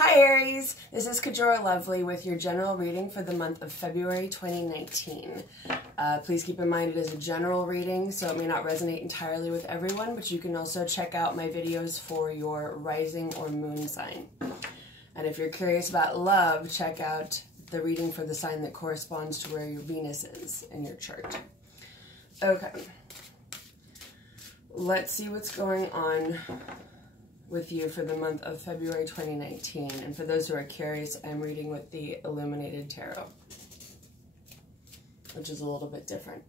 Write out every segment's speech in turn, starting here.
Hi Aries, this is Kajora Lovely with your general reading for the month of February 2019. Please keep in mind it is a general reading, so it may not resonate entirely with everyone, but you can also check out my videos for your rising or moon sign. And if you're curious about love, check out the reading for the sign that corresponds to where your Venus is in your chart. Okay, let's see what's going on with you for the month of February 2019. And for those who are curious, I'm reading with the Illuminated Tarot, which is a little bit different.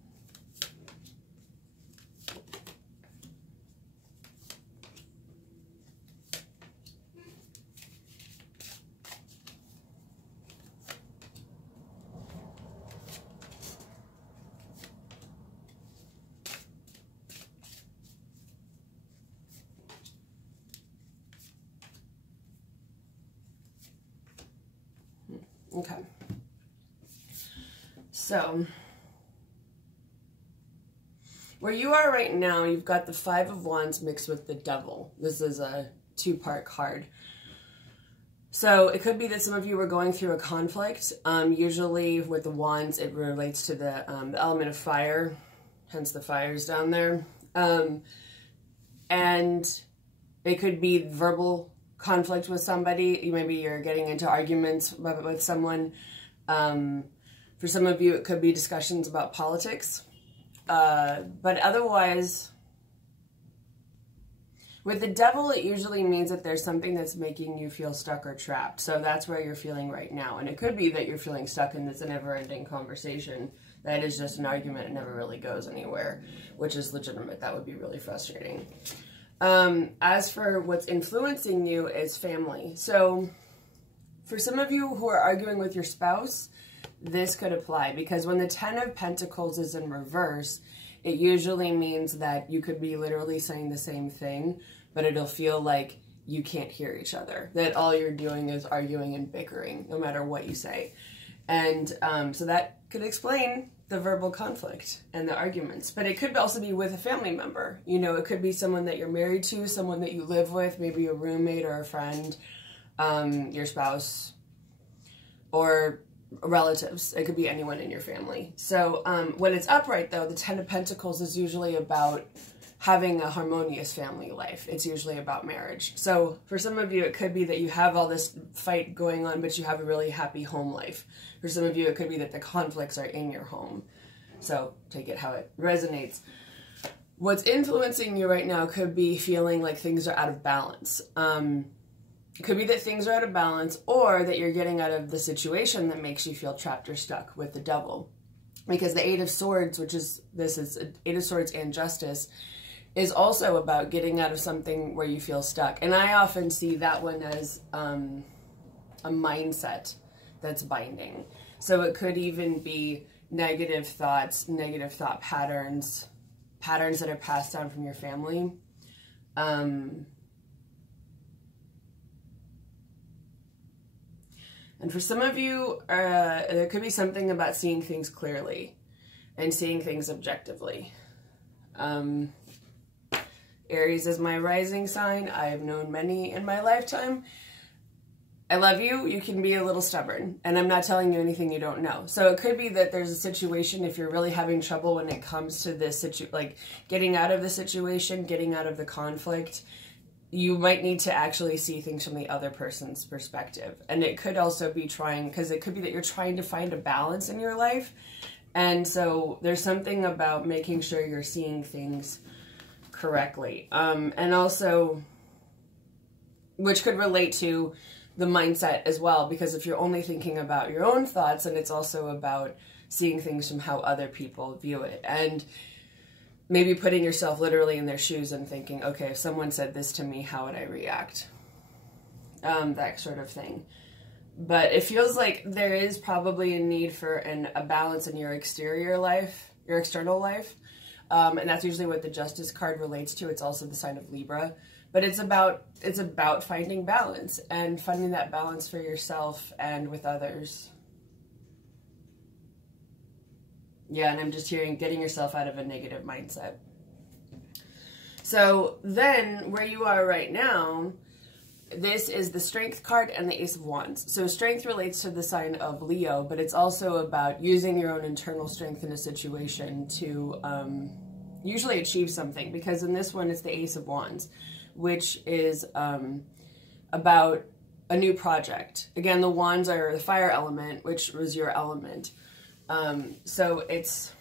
Okay, so where you are right now, you've got the Five of Wands mixed with the Devil. This is a two-part card. So it could be that some of you were going through a conflict. Usually with the Wands, it relates to the element of fire, hence the fires down there. And it could be verbal conflict with somebody. Maybe you're getting into arguments with someone. For some of you, it could be discussions about politics. But otherwise, with the Devil, it usually means that there's something that's making you feel stuck or trapped. So that's where you're feeling right now. And it could be that you're feeling stuck in this never-ending conversation that is just an argument and never really goes anywhere, which is legitimate. That would be really frustrating. As for what's influencing you is family. So for some of you who are arguing with your spouse, this could apply, because when the Ten of Pentacles is in reverse, it usually means that you could be literally saying the same thing, but it'll feel like you can't hear each other, that all you're doing is arguing and bickering no matter what you say. And so that could explain the verbal conflict and the arguments. But it could also be with a family member. You know, it could be someone that you're married to, someone that you live with, maybe a roommate or a friend, your spouse, or relatives. It could be anyone in your family. So when it's upright, though, the Ten of Pentacles is usually about having a harmonious family life. It's usually about marriage. So for some of you, it could be that you have all this fight going on, but you have a really happy home life. For some of you, it could be that the conflicts are in your home. So take it how it resonates. What's influencing you right now could be feeling like things are out of balance. It could be that things are out of balance, or that you're getting out of the situation that makes you feel trapped or stuck with the Devil. Because the Eight of Swords, which is, this is Eight of Swords and Justice, is also about getting out of something where you feel stuck. And I often see that one as a mindset that's binding. So it could even be negative thoughts, negative thought patterns, patterns that are passed down from your family. And for some of you, there could be something about seeing things clearly and seeing things objectively. Aries is my rising sign. I have known many in my lifetime. I love you. You can be a little stubborn, and I'm not telling you anything you don't know. So it could be that there's a situation, if you're really having trouble when it comes to this like getting out of the situation, getting out of the conflict, you might need to actually see things from the other person's perspective. And it could also be because it could be that you're trying to find a balance in your life. And so there's something about making sure you're seeing things correctly. And also, which could relate to the mindset as well, because if you're only thinking about your own thoughts, then it's also about seeing things from how other people view it. And maybe putting yourself literally in their shoes and thinking, okay, if someone said this to me, how would I react? That sort of thing. But it feels like there is probably a need for a balance in your exterior life, your external life. And that's usually what the Justice card relates to. It's also the sign of Libra. But it's about finding balance and finding that balance for yourself and with others. Yeah, and I'm just hearing getting yourself out of a negative mindset. So then, where you are right now, this is the Strength card and the Ace of Wands. So Strength relates to the sign of Leo, but it's also about using your own internal strength in a situation to usually achieve something, because in this one it's the Ace of Wands, which is about a new project. Again, the wands are the fire element, which was your element. So it's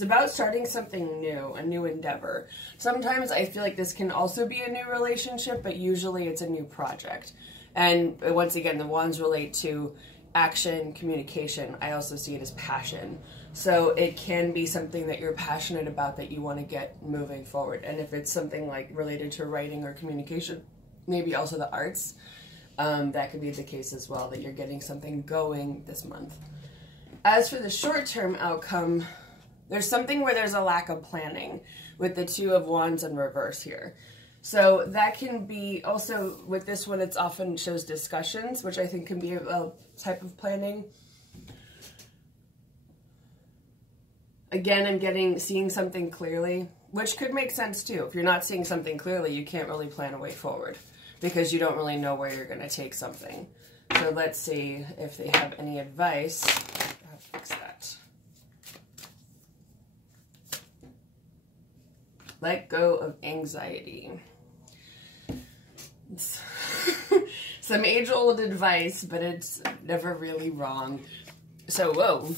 about starting something new, a new endeavor. Sometimes I feel like this can also be a new relationship, but usually it's a new project. And once again, the wands relate to action, communication. I also see it as passion. So it can be something that you're passionate about that you want to get moving forward. And if it's something like related to writing or communication, maybe also the arts, that could be the case as well, that you're getting something going this month. As for the short-term outcome, there's something where there's a lack of planning with the Two of Wands in reverse here. So that can be also, with this one, it's often shows discussions, which I think can be a type of planning. Again, I'm seeing something clearly, which could make sense too. If you're not seeing something clearly, you can't really plan a way forward because you don't really know where you're going to take something. So let's see if they have any advice. I'll fix that. Let go of anxiety. It's some age-old advice, but it's never really wrong. So, whoa.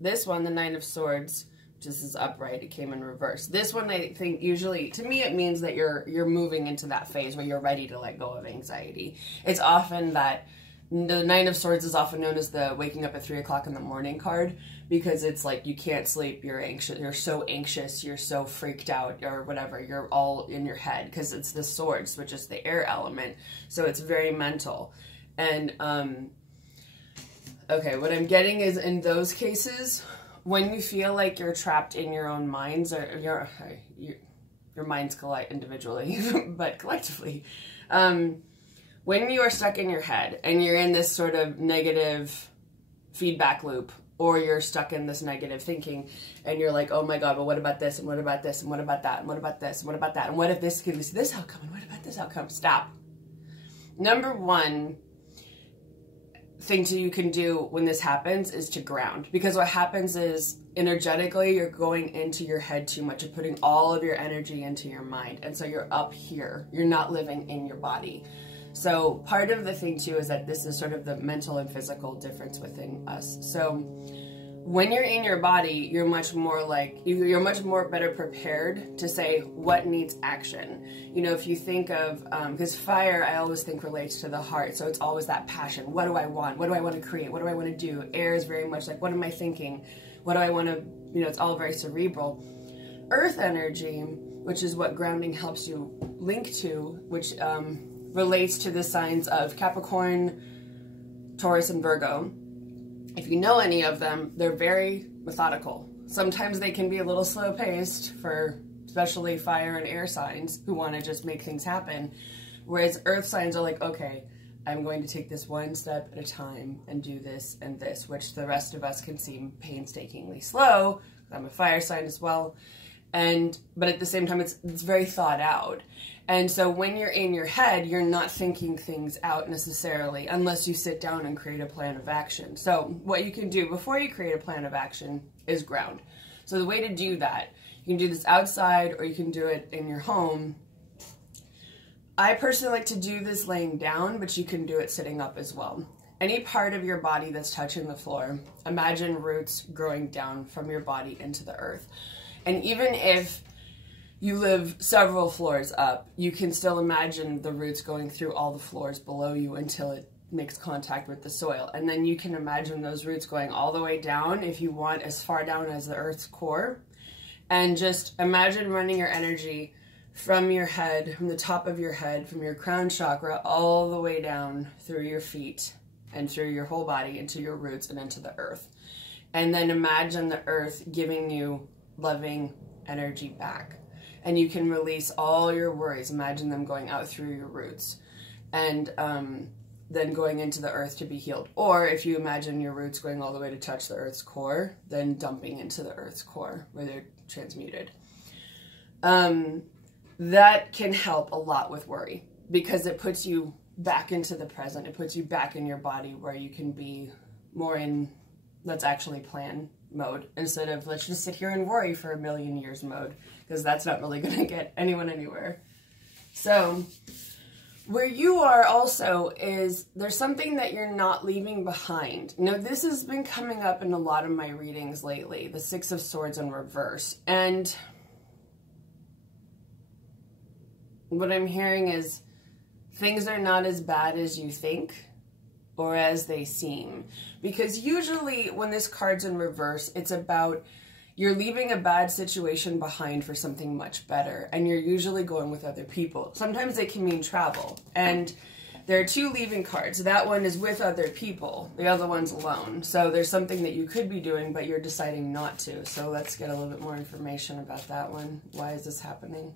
This one, the Nine of Swords, just is upright. It came in reverse. This one, I think, usually, to me, it means that you're moving into that phase where you're ready to let go of anxiety. It's often that the Nine of Swords is often known as the waking up at 3 o'clock in the morning card, because it's like you can't sleep, you're anxious, you're so anxious, you're so freaked out, or whatever, you're all in your head, because it's the swords, which is the air element, so it's very mental. And okay, what I'm getting is, in those cases, when you feel like you're trapped in your own minds, or your minds collide individually, but collectively, when you are stuck in your head and you're in this sort of negative feedback loop, or you're stuck in this negative thinking and you're like, oh my God, but what about this? And what about this? And what about that? And what about this? And what about that? And what if this could be this outcome? And what about this outcome? Stop. Number one thing you can do when this happens is to ground. Because what happens is, energetically, you're going into your head too much. You're putting all of your energy into your mind. And so you're up here. You're not living in your body. So part of the thing too is that this is sort of the mental and physical difference within us. So when you're in your body, you're much more better prepared to say what needs action. You know, if you think of, because fire, I always think relates to the heart. So it's always that passion. What do I want? What do I want to create? What do I want to do? Air is very much like, what am I thinking? What do I want to, you know, it's all very cerebral. Earth energy, which is what grounding helps you link to, which, relates to the signs of Capricorn, Taurus, and Virgo. If you know any of them, they're very methodical. Sometimes they can be a little slow-paced for especially fire and air signs who want to just make things happen. Whereas earth signs are like, okay, I'm going to take this one step at a time and do this and this, which the rest of us can seem painstakingly slow. I'm a fire sign as well. But at the same time, it's very thought out. And so when you're in your head, you're not thinking things out necessarily unless you sit down and create a plan of action. So what you can do before you create a plan of action is ground. So the way to do that, you can do this outside or you can do it in your home. I personally like to do this laying down, but you can do it sitting up as well. Any part of your body that's touching the floor, imagine roots growing down from your body into the earth. And even if you live several floors up, you can still imagine the roots going through all the floors below you until it makes contact with the soil. And then you can imagine those roots going all the way down, if you want, as far down as the earth's core. And just imagine running your energy from your head, from the top of your head, from your crown chakra, all the way down through your feet and through your whole body into your roots and into the earth. And then imagine the earth giving you loving energy back. And you can release all your worries. Imagine them going out through your roots and then going into the earth to be healed. Or if you imagine your roots going all the way to touch the earth's core, then dumping into the earth's core where they're transmuted. That can help a lot with worry. because it puts you back into the present. It puts you back in your body where you can be more in let's actually plan mode instead of let's just sit here and worry for a million years mode, because that's not really going to get anyone anywhere. So where you are also is there's something that you're not leaving behind. Now, this has been coming up in a lot of my readings lately, the Six of Swords in reverse. And what I'm hearing is things are not as bad as you think or as they seem. Because usually when this card's in reverse, it's about you're leaving a bad situation behind for something much better, and you're usually going with other people. Sometimes it can mean travel, and there are two leaving cards. That one is with other people, the other one's alone. So there's something that you could be doing, but you're deciding not to. So let's get a little bit more information about that one. Why is this happening?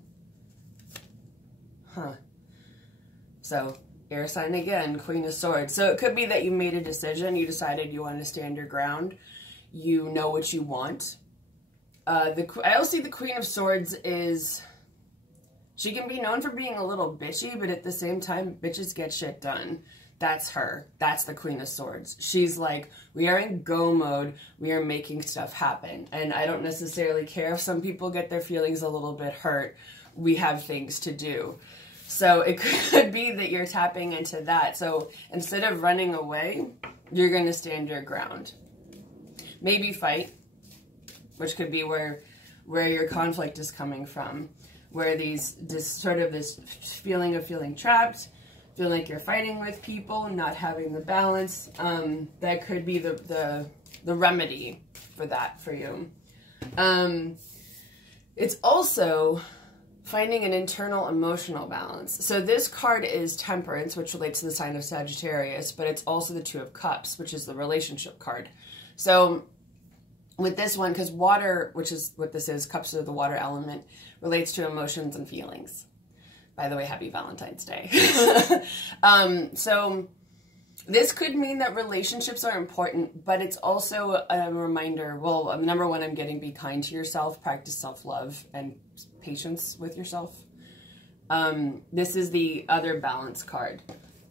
So air sign again, Queen of Swords. So it could be that you made a decision, you decided you want to stand your ground, you know what you want. I also see the Queen of Swords is, she can be known for being a little bitchy, but at the same time, bitches get shit done. That's her. That's the Queen of Swords. She's like, we are in go mode. We are making stuff happen. And I don't necessarily care if some people get their feelings a little bit hurt. We have things to do. So it could be that you're tapping into that. So instead of running away, you're going to stand your ground. Maybe fight, which could be where your conflict is coming from, where this feeling of feeling trapped, feeling like you're fighting with people, not having the balance. That could be the remedy for that for you. It's also finding an internal emotional balance. So this card is Temperance, which relates to the sign of Sagittarius, but it's also the Two of Cups, which is the relationship card. So with this one, because water, which is what this is, cups are the water element, relates to emotions and feelings. By the way, happy Valentine's Day. So this could mean that relationships are important, but it's also a reminder, well, number one, I'm getting be kind to yourself, practice self-love and patience with yourself. This is the other balance card.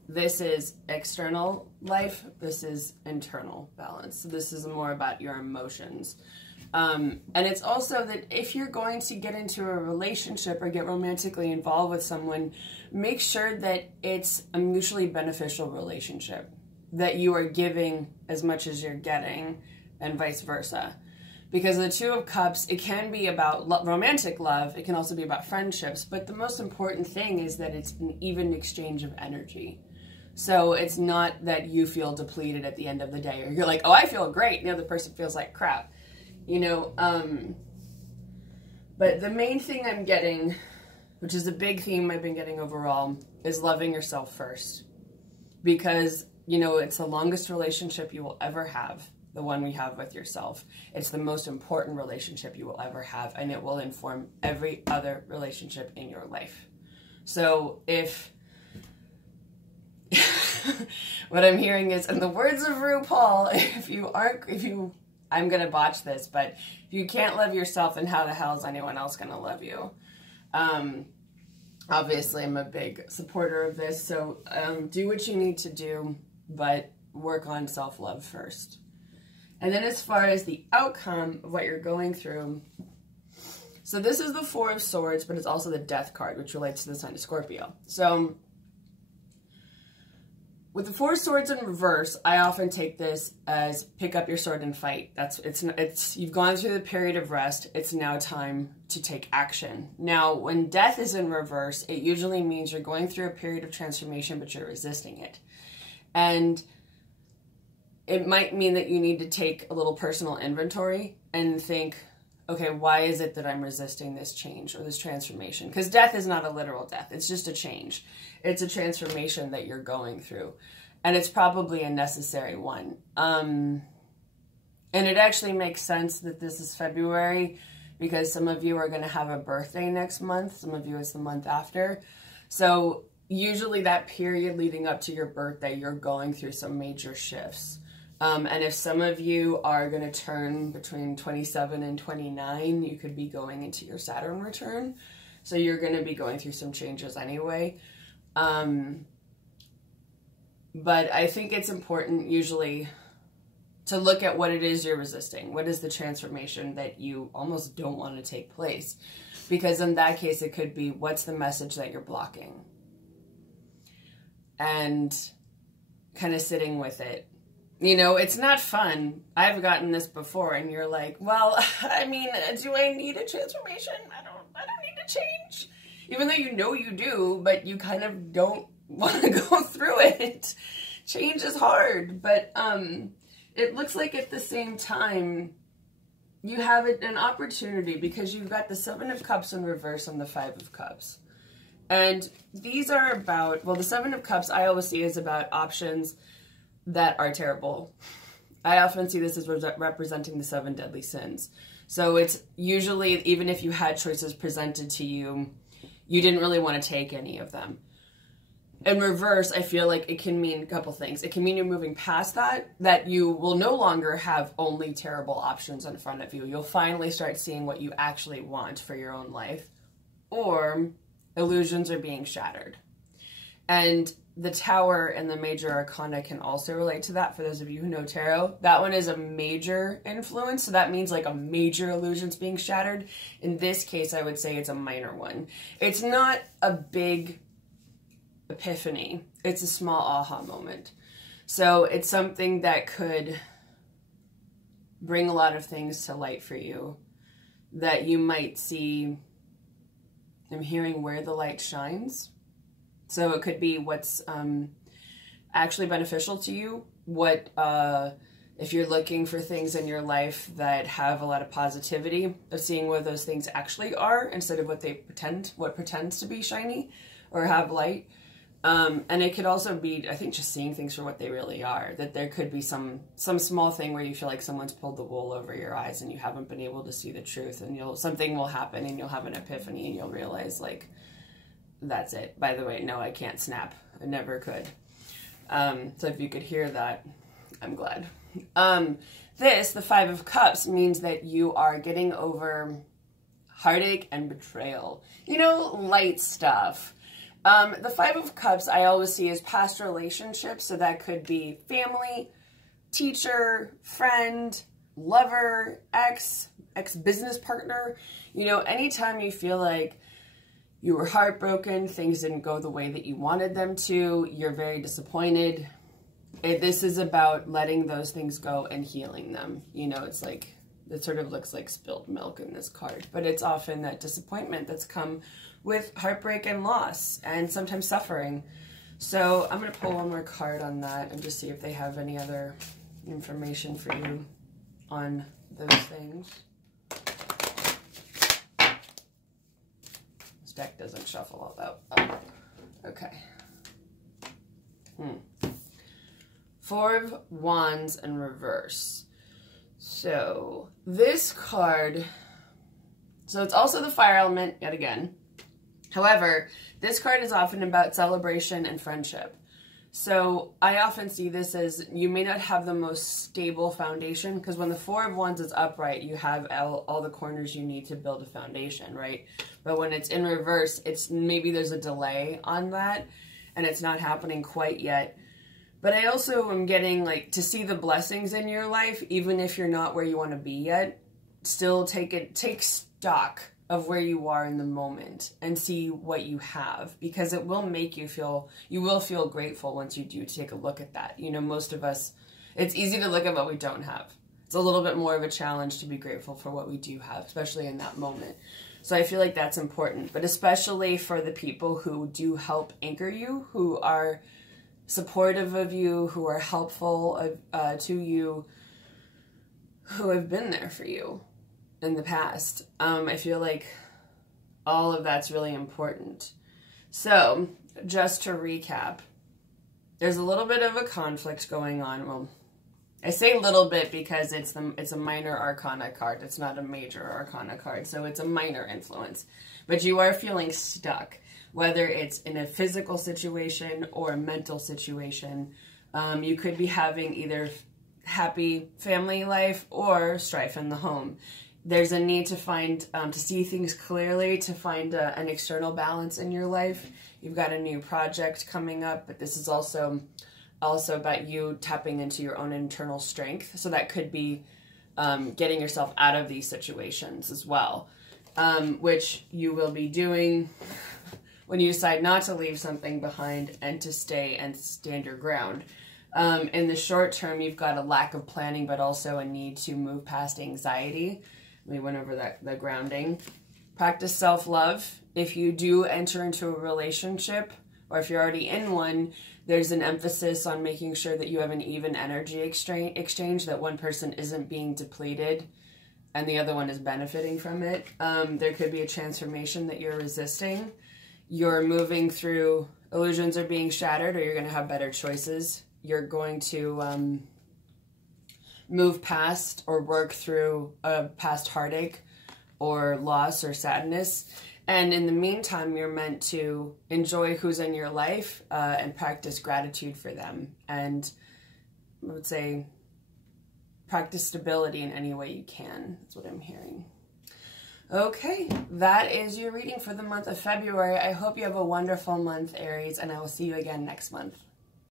This is external life. This is internal balance. So this is more about your emotions. And it's also that if you're going to get into a relationship or get romantically involved with someone, make sure that it's a mutually beneficial relationship, that you are giving as much as you're getting and vice versa. Because the Two of Cups, it can be about romantic love. It can also be about friendships. But the most important thing is that it's an even exchange of energy. So it's not that you feel depleted at the end of the day, or you're like, oh, I feel great, and the other person feels like crap, you know. But the main thing I'm getting, which is a big theme I've been getting overall, is loving yourself first. Because, you know, it's the longest relationship you will ever have, the one we have with yourself. It's the most important relationship you will ever have, and it will inform every other relationship in your life. So if what I'm hearing is, in the words of RuPaul, I'm going to botch this, but if you can't love yourself, then how the hell is anyone else going to love you? Obviously, I'm a big supporter of this, so do what you need to do, but work on self-love first. And then as far as the outcome of what you're going through, so this is the Four of Swords, but it's also the Death card, which relates to the sign of Scorpio. So with the Four of Swords in reverse, I often take this as pick up your sword and fight. You've gone through the period of rest. It's now time to take action. Now, when Death is in reverse, it usually means you're going through a period of transformation, but you're resisting it. And it might mean that you need to take a little personal inventory and think, okay, why is it that I'm resisting this change or this transformation? Because death is not a literal death. It's just a change. It's a transformation that you're going through. And it's probably a necessary one. And it actually makes sense that this is February, because some of you are going to have a birthday next month. Some of you it's the month after. So usually that period leading up to your birthday, you're going through some major shifts. And if some of you are going to turn between 27 and 29, you could be going into your Saturn return. So you're going to be going through some changes anyway. But I think it's important usually to look at what it is you're resisting. What is the transformation that you almost don't want to take place? Because in that case, it could be, what's the message that you're blocking? And kind of sitting with it. You know, it's not fun. I've gotten this before, and you're like, well, I mean, do I need a transformation? I don't need to change. Even though you know you do, but you kind of don't want to go through it. Change is hard, but it looks like at the same time you have an opportunity, because you've got the Seven of Cups in reverse and the Five of Cups. And these are about, well, the Seven of Cups I always see is about options that are terrible. I often see this as representing the 7 deadly sins. So it's usually, even if you had choices presented to you, you didn't really want to take any of them. In reverse, I feel like it can mean a couple things. It can mean you're moving past that you will no longer have only terrible options in front of you. You'll finally start seeing what you actually want for your own life. Or illusions are being shattered. And the Tower and the Major Arcana can also relate to that, for those of you who know tarot. That one is a major influence, so that means like a major illusion's being shattered. In this case, I would say it's a minor one. It's not a big epiphany. It's a small aha moment. So it's something that could bring a lot of things to light for you that you might see. I'm hearing where the light shines. So it could be what's actually beneficial to you. What, if you're looking for things in your life that have a lot of positivity, of seeing what those things actually are instead of what pretends to be shiny or have light. And it could also be, I think, just seeing things for what they really are. That there could be some small thing where you feel like someone's pulled the wool over your eyes and you haven't been able to see the truth, and something will happen and you'll have an epiphany and you'll realize, like, that's it. By the way, no, I can't snap. I never could. So if you could hear that, I'm glad. The Five of Cups, means that you are getting over heartache and betrayal. You know, light stuff. The Five of Cups I always see as past relationships, so that could be family, teacher, friend, lover, ex-business partner. You know, anytime you feel like you were heartbroken, things didn't go the way that you wanted them to, you're very disappointed. This is about letting those things go and healing them. You know, it's like, it sort of looks like spilled milk in this card, but it's often that disappointment that's come with heartbreak and loss and sometimes suffering. So I'm going to pull one more card on that and just see if they have any other information for you on those things. This deck doesn't shuffle all that. Oh, okay. Four of Wands in reverse. So this card, so it's also the fire element yet again. However, this card is often about celebration and friendship. So I often see this as you may not have the most stable foundation, because when the Four of Wands is upright, you have all the corners you need to build a foundation, right? But when it's in reverse, it's maybe there's a delay on that and it's not happening quite yet. But I also am getting, like, to see the blessings in your life, even if you're not where you want to be yet, still take stock of where you are in the moment and see what you have, because it will make you will feel grateful once you do take a look at that. You know, most of us, it's easy to look at what we don't have. It's a little bit more of a challenge to be grateful for what we do have, especially in that moment. So I feel like that's important, but especially for the people who do help anchor you, who are supportive of you, who are helpful to you, who have been there for you in the past. I feel like all of that's really important. So just to recap, there's a little bit of a conflict going on. Well, I say little bit because it's a minor arcana card. It's not a major arcana card, so it's a minor influence. But you are feeling stuck, whether it's in a physical situation or a mental situation. You could be having either happy family life or strife in the home. There's a need to find, to see things clearly, to find an external balance in your life. You've got a new project coming up, but this is also about you tapping into your own internal strength. So that could be getting yourself out of these situations as well, which you will be doing when you decide not to leave something behind and to stay and stand your ground. In the short term, you've got a lack of planning, but also a need to move past anxiety. We went over the grounding. Practice self-love. If you do enter into a relationship, or if you're already in one, there's an emphasis on making sure that you have an even energy exchange, that one person isn't being depleted and the other one is benefiting from it. There could be a transformation that you're resisting. You're moving through, illusions are being shattered, or you're going to have better choices. You're going to move past or work through a past heartache or loss or sadness. And in the meantime, you're meant to enjoy who's in your life and practice gratitude for them. And I would say practice stability in any way you can. That's what I'm hearing. Okay, that is your reading for the month of February. I hope you have a wonderful month, Aries, and I will see you again next month.